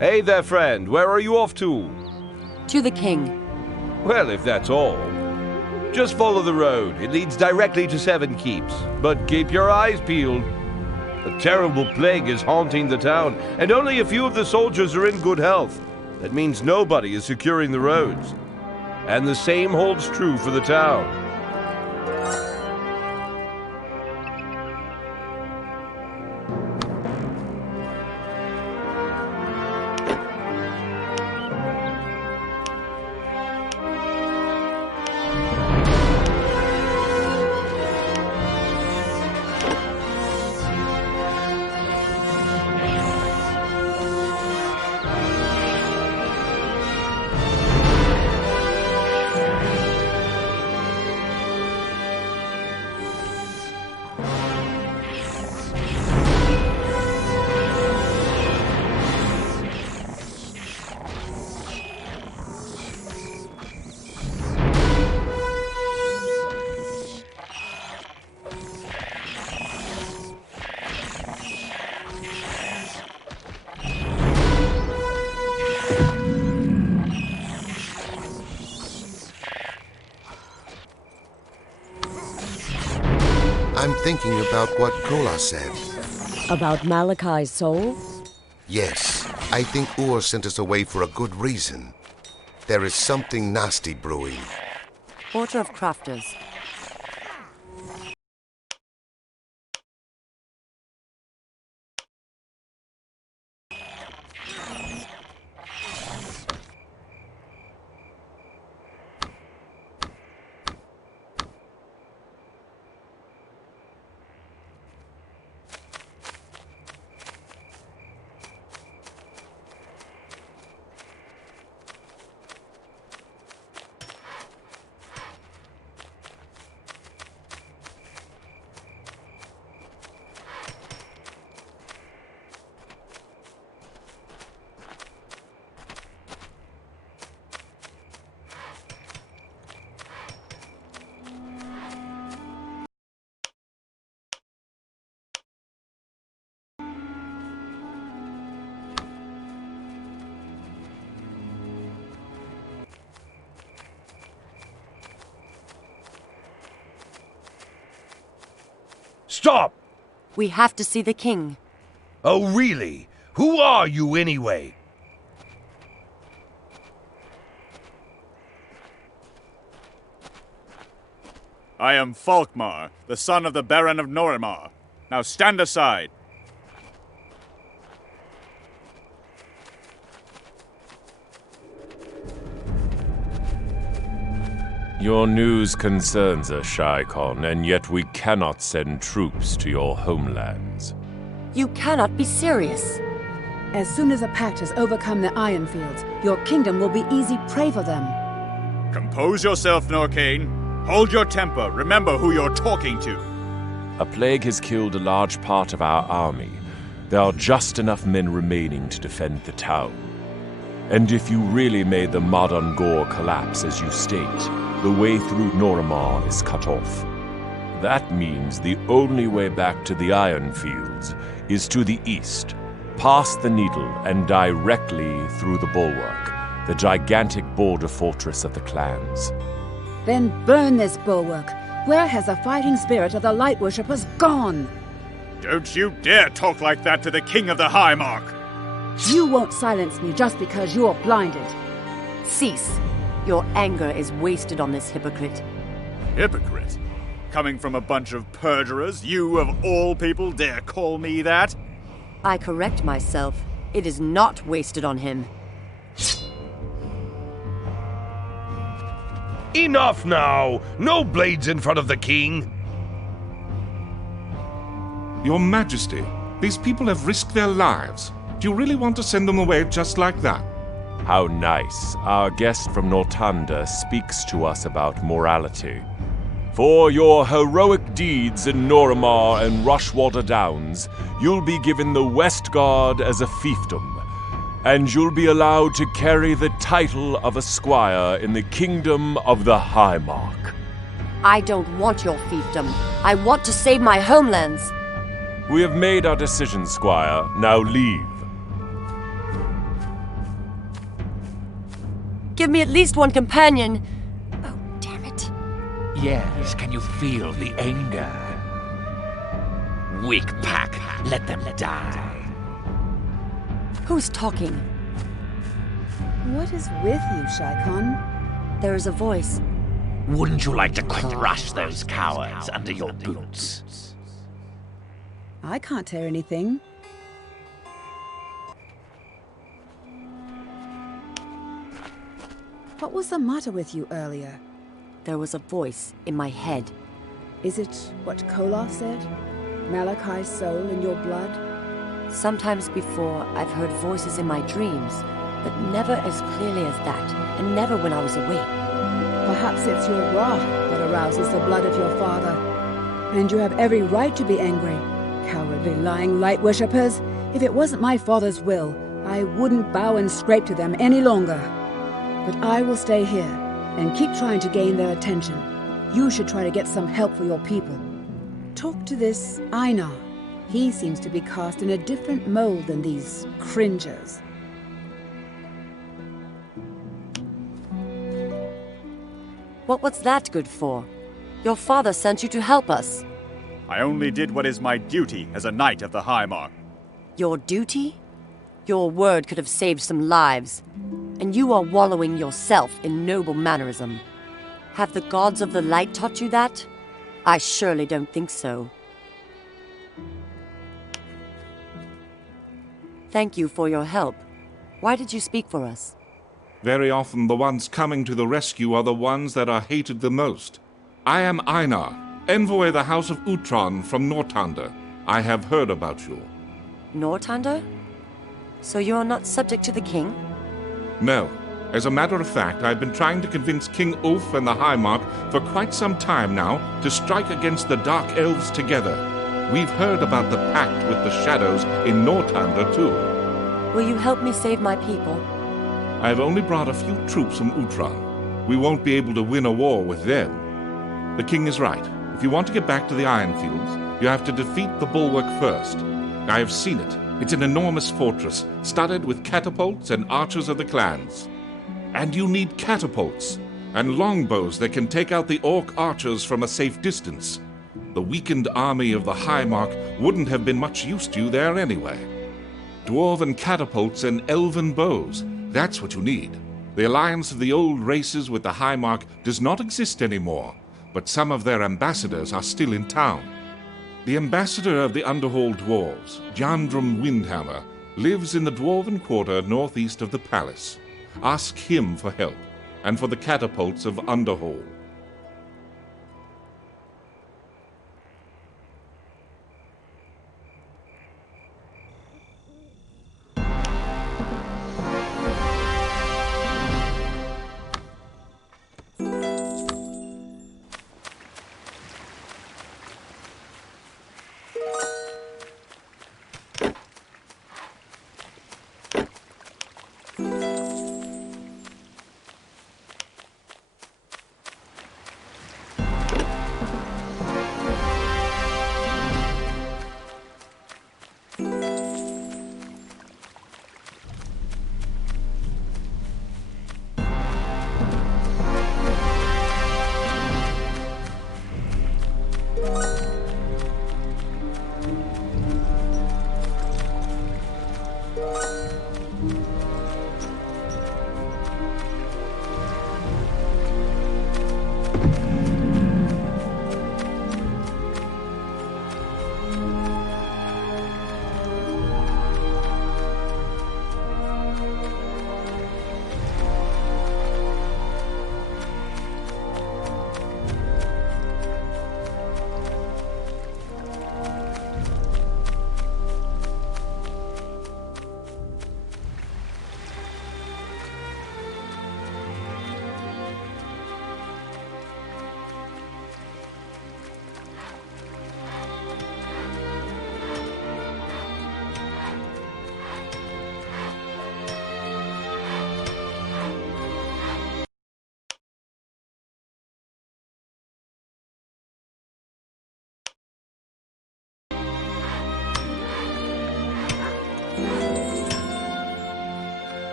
Hey there, friend. Where are you off to? To the king. Well, if that's all, just follow the road. It leads directly to Seven Keeps. But keep your eyes peeled. A terrible plague is haunting the town, and only a few of the soldiers are in good health. That means nobody is securing the roads. And the same holds true for the town. I'm thinking about what Kola said. About Malachi's soul? Yes, I think Ur sent us away for a good reason. There is something nasty brewing. Order of Crafters. Stop! We have to see the king. Oh, really? Who are you, anyway? I am Falkmar, the son of the Baron of Norimar. Now stand aside. Your news concerns us, Shaikon, and yet we cannot send troops to your homelands. You cannot be serious. As soon as a pact has overcome the Ironfields, your kingdom will be easy prey for them. Compose yourself, Norcane. Hold your temper. Remember who you're talking to. A plague has killed a large part of our army. There are just enough men remaining to defend the town. And if you really made the modern Gore collapse as you state, the way through Norimar is cut off. That means the only way back to the Ironfields is to the east, past the Needle and directly through the Bulwark, the gigantic border fortress of the clans. Then burn this bulwark. Where has the fighting spirit of the Light Worshippers gone? Don't you dare talk like that to the King of the Highmark! You won't silence me just because you're blinded. Cease. Your anger is wasted on this hypocrite. Hypocrite? Coming from a bunch of perjurers, you of all people dare call me that? I correct myself. It is not wasted on him. Enough now! No blades in front of the king! Your Majesty, these people have risked their lives. Do you really want to send them away just like that? How nice. Our guest from Nortanda speaks to us about morality. For your heroic deeds in Norimar and Rushwater Downs, you'll be given the West Guard as a fiefdom, and you'll be allowed to carry the title of a squire in the Kingdom of the Highmark. I don't want your fiefdom. I want to save my homelands. We have made our decision, Squire. Now leave. Give me at least one companion. Oh, damn it. Yes, can you feel the anger? Weak pack, let them die. Who's talking? What is with you, Shaikon? There is a voice. Wouldn't you like to crush those cowards under your boots? I can't hear anything. What was the matter with you earlier? There was a voice in my head. Is it what Kolar said? Malachi's soul in your blood? Sometimes before, I've heard voices in my dreams, but never as clearly as that, and never when I was awake. Perhaps it's your wrath that arouses the blood of your father. And you have every right to be angry. Cowardly, lying light worshippers. If it wasn't my father's will, I wouldn't bow and scrape to them any longer. But I will stay here and keep trying to gain their attention. You should try to get some help for your people. Talk to this Einar. He seems to be cast in a different mold than these cringers. What was that good for? Your father sent you to help us. I only did what is my duty as a knight of the High Mark. Your duty? Your word could have saved some lives. And you are wallowing yourself in noble mannerism. Have the gods of the light taught you that? I surely don't think so. Thank you for your help. Why did you speak for us? Very often the ones coming to the rescue are the ones that are hated the most. I am Einar, envoy of the House of Utron from Northander. I have heard about you. Northander? So you are not subject to the king? No. As a matter of fact, I've been trying to convince King Ulf and the High Mark for quite some time now to strike against the Dark Elves together. We've heard about the pact with the Shadows in Northander too. Will you help me save my people? I've only brought a few troops from Utron. We won't be able to win a war with them. The king is right. If you want to get back to the Ironfields, you have to defeat the Bulwark first. I have seen it. It's an enormous fortress, studded with catapults and archers of the clans. And you need catapults, and longbows that can take out the orc archers from a safe distance. The weakened army of the High Mark wouldn't have been much use to you there anyway. Dwarven catapults and elven bows, that's what you need. The alliance of the old races with the High Mark does not exist anymore, but some of their ambassadors are still in town. The ambassador of the Underhall Dwarves, Jandrum Windhammer, lives in the Dwarven Quarter northeast of the palace. Ask him for help, and for the catapults of Underhall.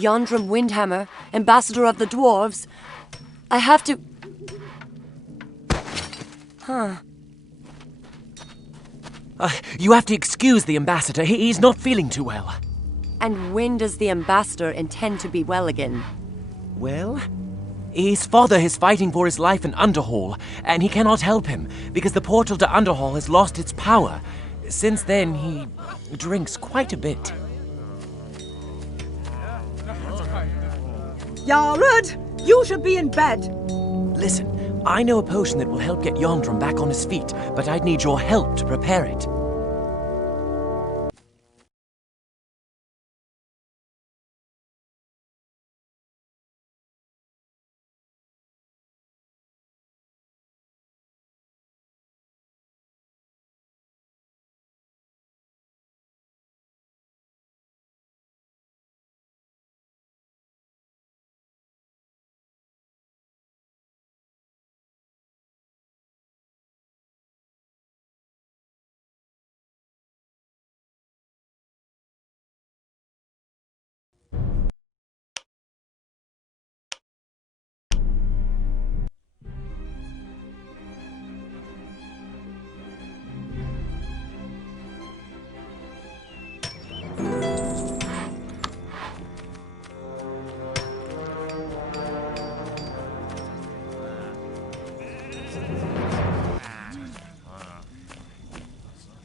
Yondrum Windhammer, ambassador of the dwarves. I have to... You have to excuse the ambassador. He's not feeling too well. And when does the ambassador intend to be well again? Well, his father is fighting for his life in Underhall, and he cannot help him because the portal to Underhall has lost its power. Since then, he drinks quite a bit. Yarud, you should be in bed. Listen, I know a potion that will help get Yondrum back on his feet, but I'd need your help to prepare it.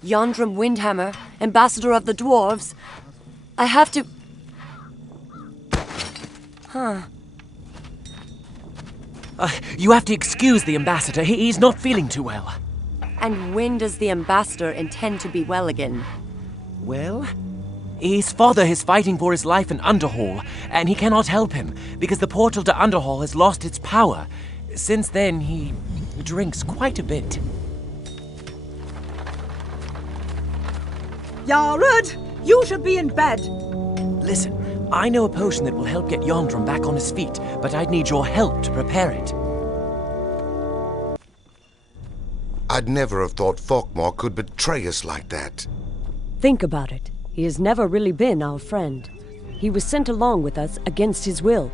Yondrum Windhammer, ambassador of the dwarves. I have to... You have to excuse the ambassador. He's not feeling too well. And when does the ambassador intend to be well again? Well, his father is fighting for his life in Underhall, and he cannot help him because the portal to Underhall has lost its power. Since then, he drinks quite a bit. Yarud, you should be in bed. Listen, I know a potion that will help get Yondrum back on his feet, but I'd need your help to prepare it. I'd never have thought Falkmore could betray us like that. Think about it. He has never really been our friend. He was sent along with us against his will.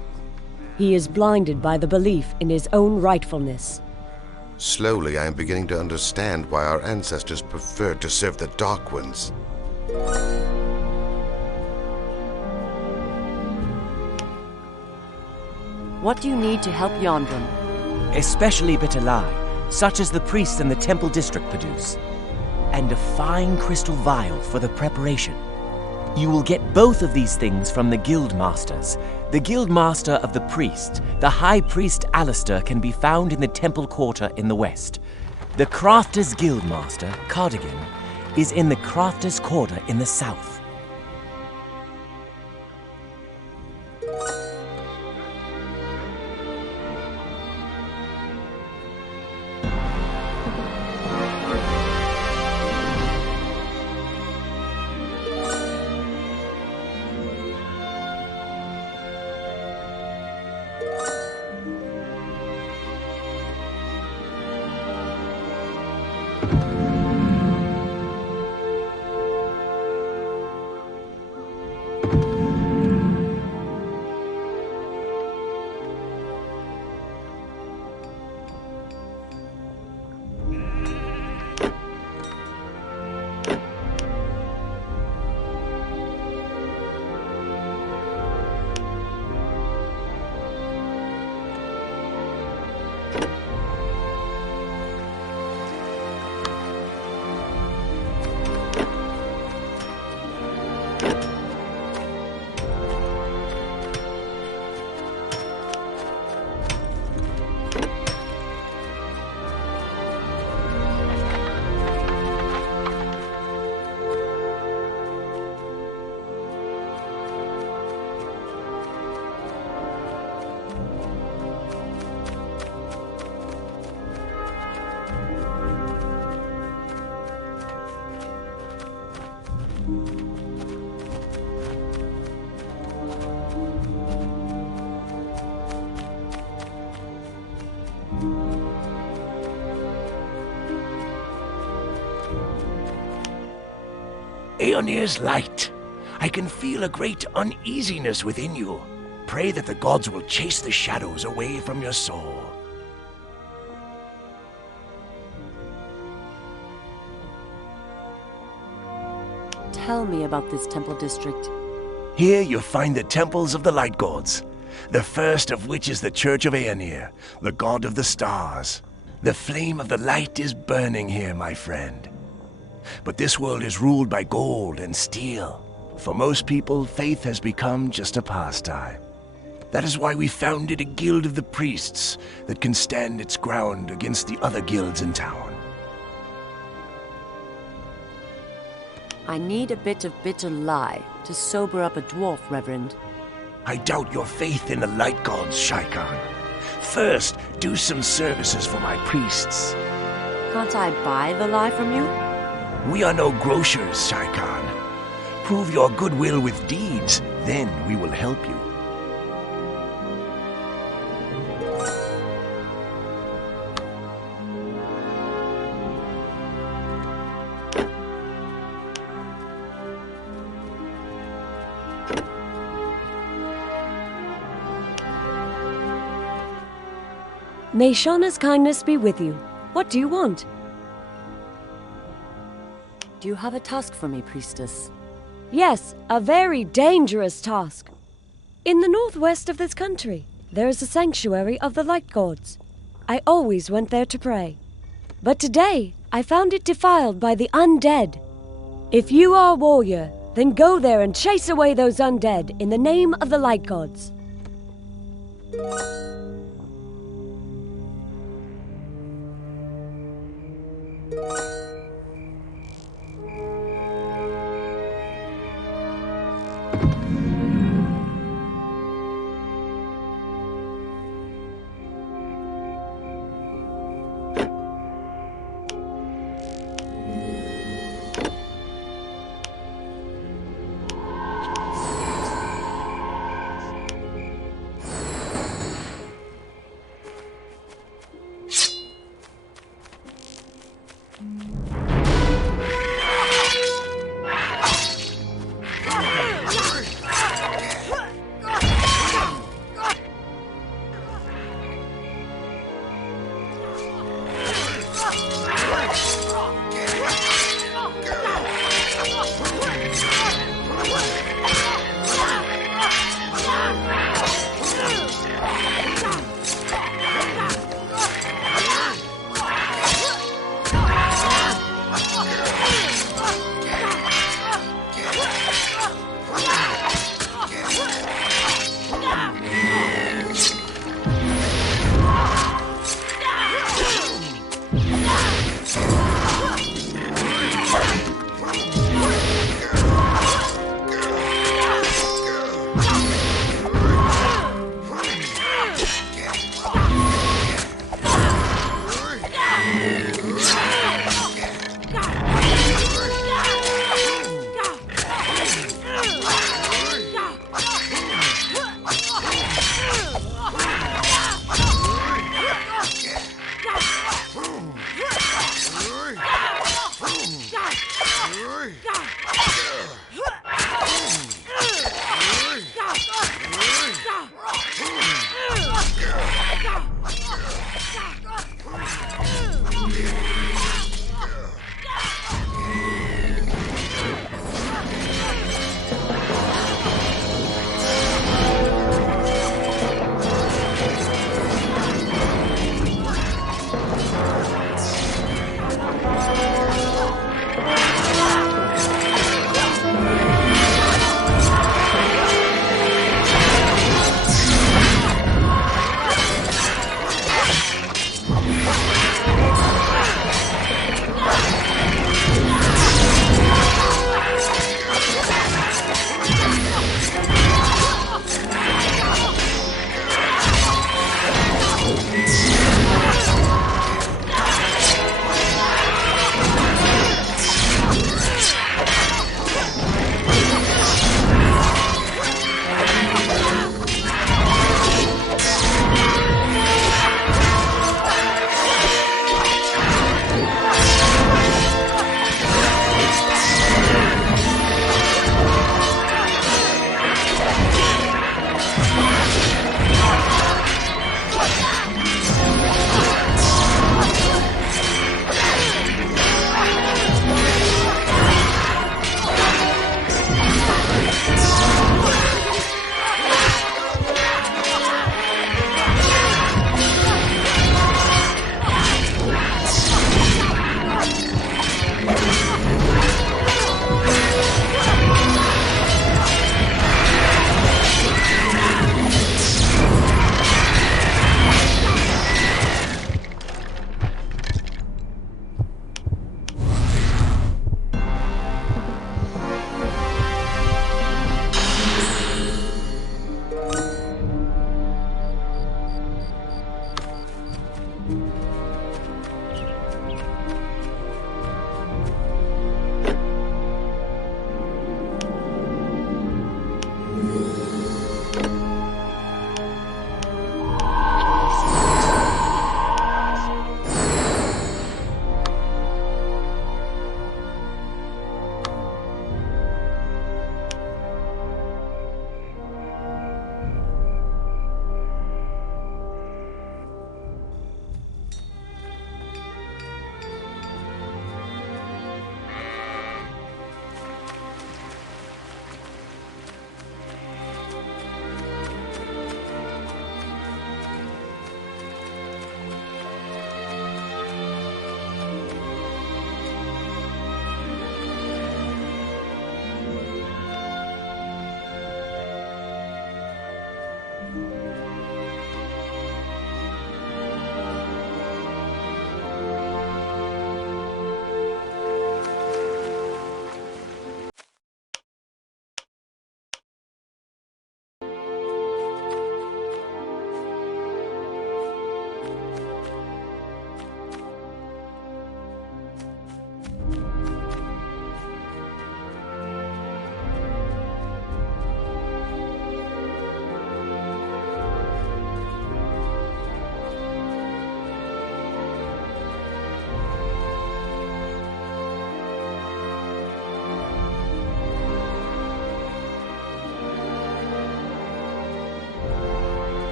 He is blinded by the belief in his own rightfulness. Slowly, I am beginning to understand why our ancestors preferred to serve the Dark Ones. What do you need to help Yondrum? Especially bitter lye, such as the priests in the Temple District produce. And a fine crystal vial for the preparation. You will get both of these things from the Guild Masters. The Guild Master of the Priest, the High Priest Alistair, can be found in the Temple Quarter in the west. The Crafter's Guild Master, Cardigan, is in the Crafter's Quarter in the south. Aeonir's light. I can feel a great uneasiness within you. Pray that the gods will chase the shadows away from your soul. Tell me about this temple district. Here you find the temples of the light gods, the first of which is the Church of Aeonir, the god of the stars. The flame of the light is burning here, my friend. But this world is ruled by gold and steel. For most people, faith has become just a pastime. That is why we founded a guild of the priests that can stand its ground against the other guilds in town. I need a bit of bitter lie to sober up a dwarf, Reverend. I doubt your faith in the light gods, Shaikan. First, do some services for my priests. Can't I buy the lie from you? We are no grocers, Shaikan. Prove your goodwill with deeds, then we will help you. May Shauna's kindness be with you. What do you want? Do you have a task for me, priestess? Yes, a very dangerous task. In the northwest of this country, there is a sanctuary of the light gods. I always went there to pray. But today, I found it defiled by the undead. If you are a warrior, then go there and chase away those undead in the name of the light gods.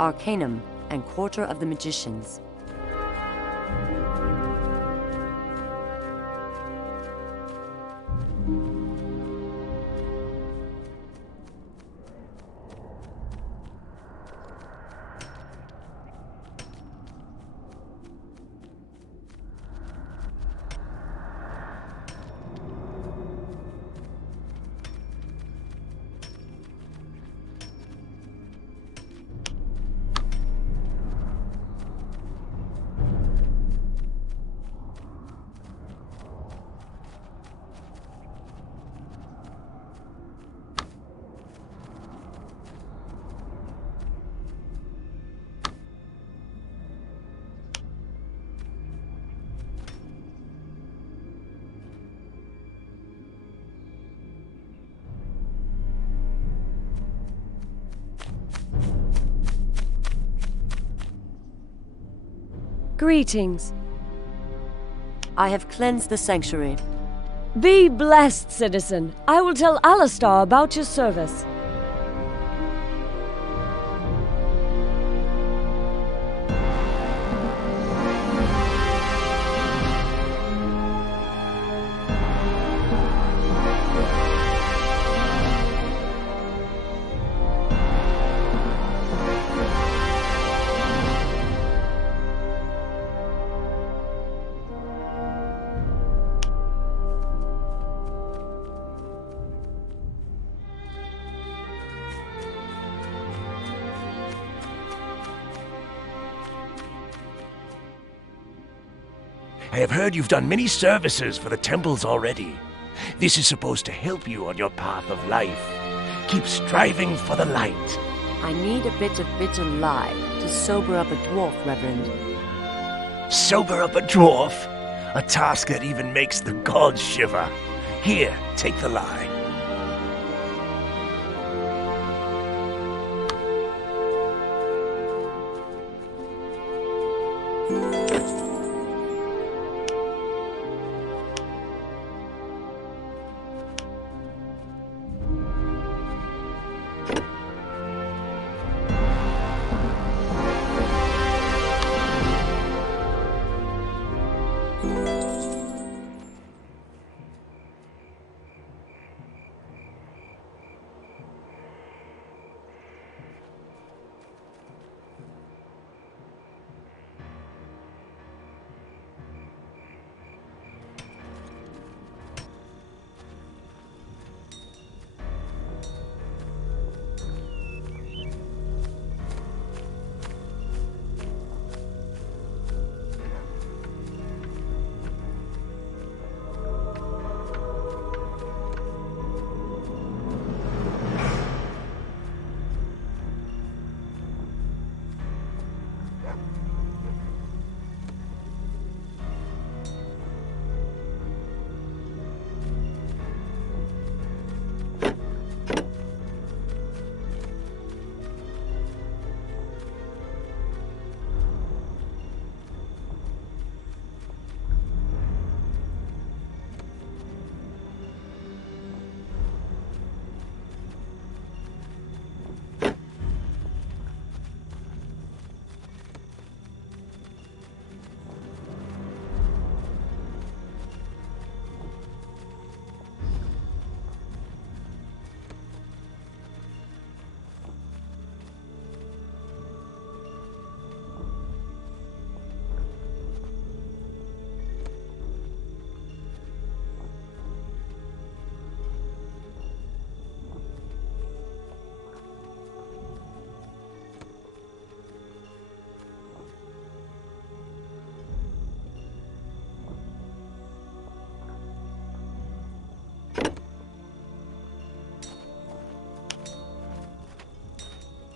Arcanum, and Quarter of the Magicians. Greetings. I have cleansed the sanctuary. Be blessed, citizen. I will tell Alistar about your service. I have heard you've done many services for the temples already. This is supposed to help you on your path of life. Keep striving for the light. I need a bit of bitter lie to sober up a dwarf, Reverend. Sober up a dwarf? A task that even makes the gods shiver. Here, take the lie.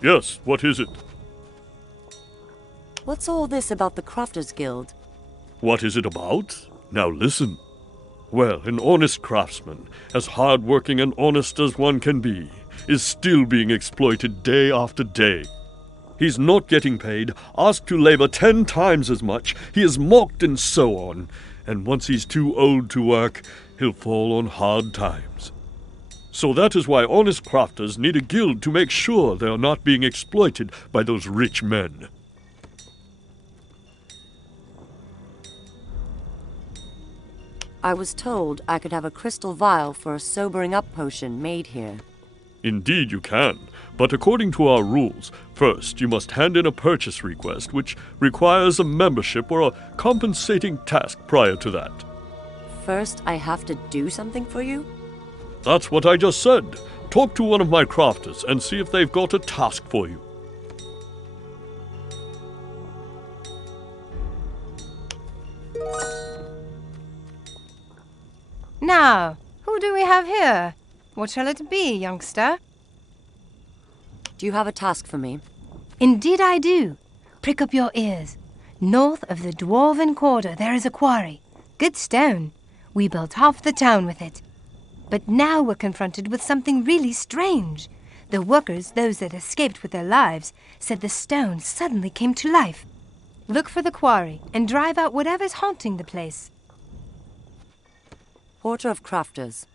Yes, what is it? What's all this about the Crofters Guild? What is it about? Now listen. Well, an honest craftsman, as hard-working and honest as one can be, is still being exploited day after day. He's not getting paid, asked to labor 10 times as much, he is mocked and so on, and once he's too old to work, he'll fall on hard times. So that is why honest crafters need a guild to make sure they are not being exploited by those rich men. I was told I could have a crystal vial for a sobering up potion made here. Indeed you can, but according to our rules, first you must hand in a purchase request which requires a membership or a compensating task prior to that. First, I have to do something for you? That's what I just said. Talk to one of my crafters and see if they've got a task for you. Now, who do we have here? What shall it be, youngster? Do you have a task for me? Indeed I do. Prick up your ears. North of the Dwarven Quarter there is a quarry. Good stone. We built half the town with it. But now we're confronted with something really strange. The workers, those that escaped with their lives, said the stone suddenly came to life. Look for the quarry and drive out whatever's haunting the place. Porter of Crafters.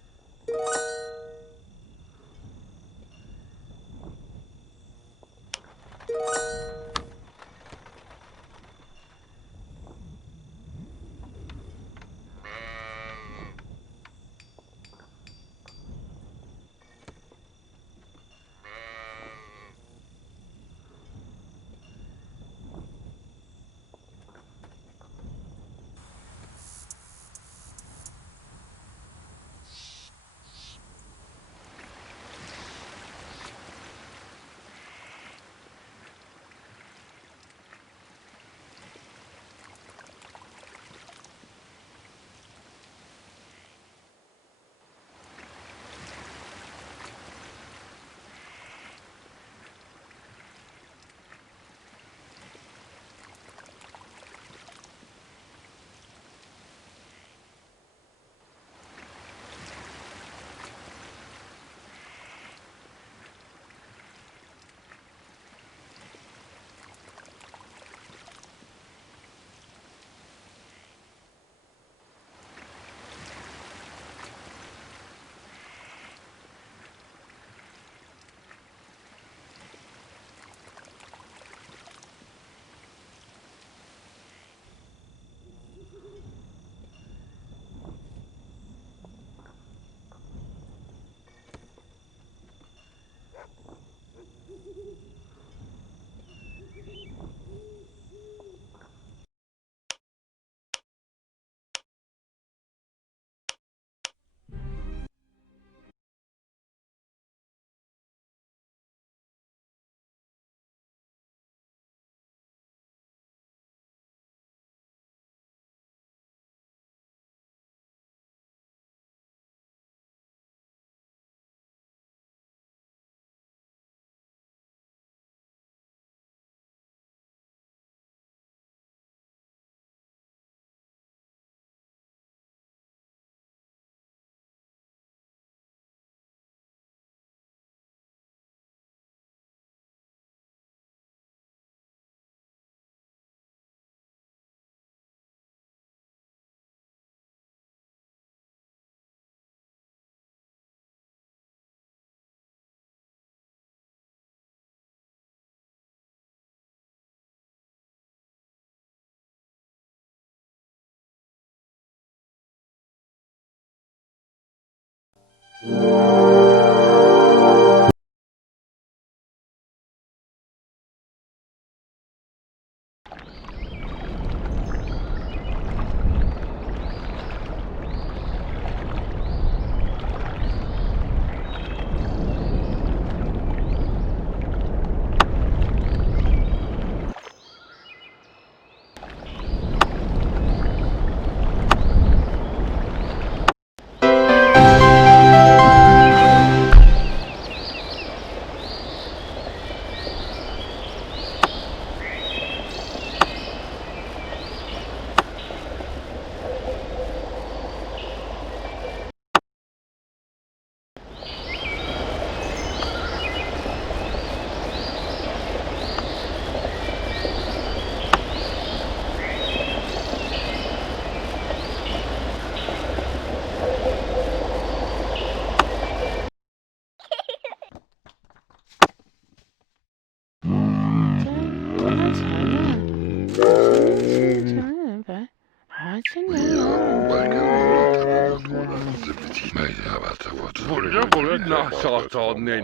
Buraya buraya nah sağ sağ ne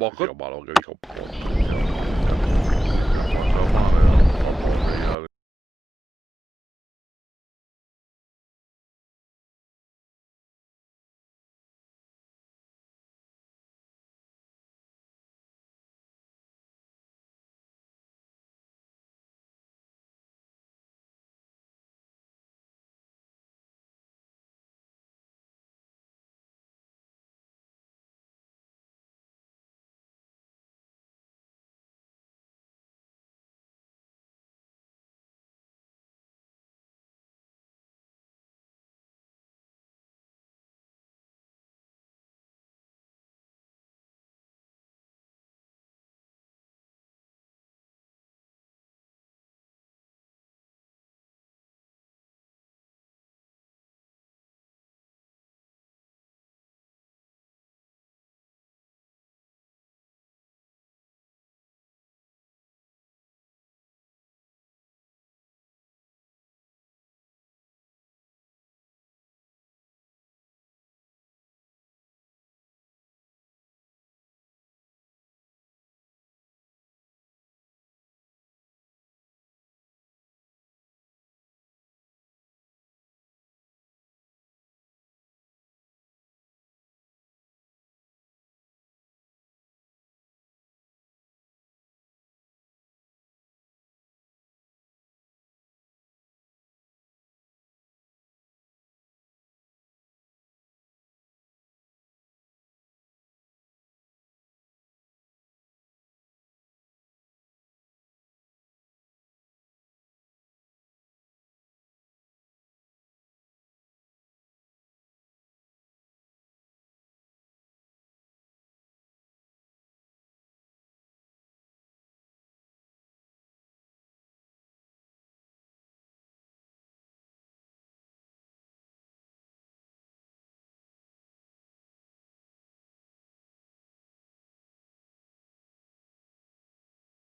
bakın.